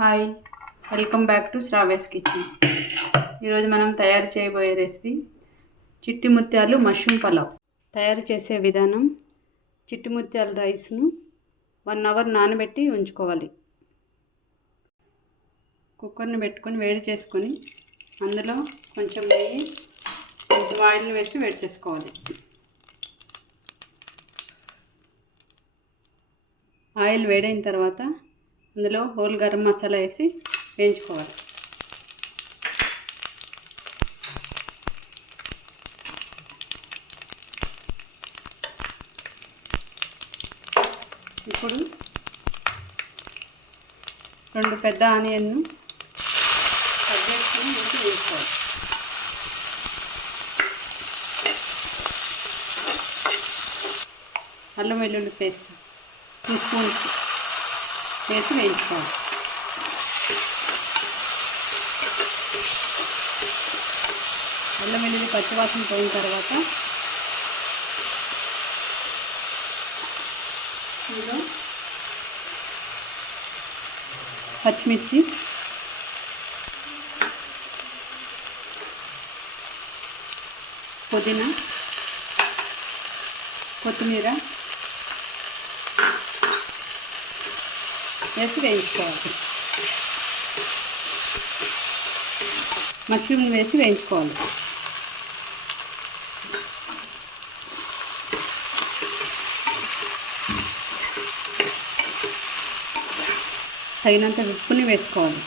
Hi, welcome back to Sravya's kitchen. ఈరోజు మనం తయారు చేయబోయే రెసిపీ చిట్టి ముత్యాలు మష్రూమ్ పలావ్. తయారు చేసే విధానం: చిట్టి ముత్యాల రైస్ను 1 అవర్ నానబెట్టి ఉంచుకోవాలి. కుక్కర్ని పెట్టుకొని వేడి చేసుకొని అందులో కొంచెం నెయ్యి, కొంచెం ఆయిల్ వేసి వేడి చేసుకోవాలి. ఆయిల్ వేడైన తర్వాత అందులో హోల్ గరం మసాలా వేసి వేయించుకోవాలి. ఇప్పుడు 2 పెద్ద ఆనియన్ను కట్ చేసుకొని వేయించుకోవాలి. అల్లం వెల్లుల్లి పేస్ట్ 2 స్పూన్స్ వేసి వేయించుకోవాలి. అల్లం వెల్లుల్లి పచ్చివాసన పోయిన తర్వాత ఇందులో పచ్చిమిర్చి, పుదీనా, కొత్తిమీర వేసి వేయించుకోవాలి. మష్రూమ్ని వేసి వేయించుకోవాలి. తగినంత ఉప్పుని వేసుకోవాలి.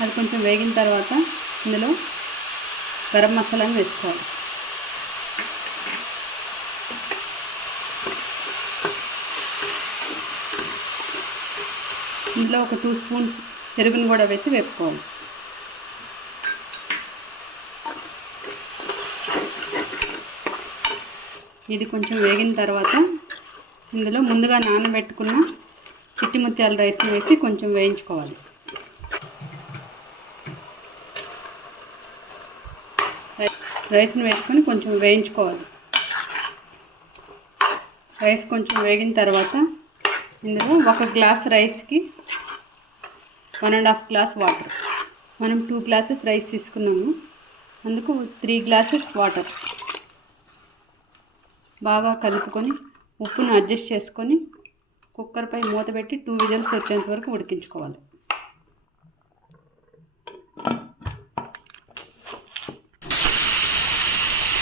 అది కొంచెం వేగిన తర్వాత ఇందులో గరం మసాలాను వేసుకోవాలి. ఇందులో ఒక 2 స్పూన్స్ పెరుగును కూడా వేసి వేపుకోవాలి. ఇది కొంచెం వేగిన తర్వాత ఇందులో ముందుగా నానబెట్టుకున్న చిట్టి ముత్యాల రైస్ని వేసి కొంచెం వేయించుకోవాలి. రైస్ని వేసుకొని కొంచెం వేయించుకోవాలి. రైస్ కొంచెం వేగిన తర్వాత ఇందులో 1 గ్లాస్ రైస్కి 1.5 గ్లాస్ వాటర్. మనం 2 గ్లాసెస్ రైస్ తీసుకున్నాము, అందుకు 3 గ్లాసెస్ వాటర్. బాగా కలుపుకొని ఉప్పును అడ్జస్ట్ చేసుకొని కుక్కర్పై మూత పెట్టి 2 విజిల్స్ వచ్చేంత వరకు ఉడికించుకోవాలి.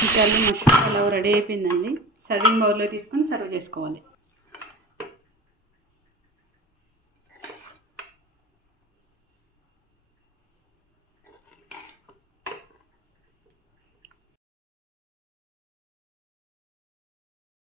ముత్యాలు మష్రూమ్ పలావ్ రెడీ అయిపోయిందండి. సర్వింగ్ బౌల్లో తీసుకొని సర్వ్ చేసుకోవాలి.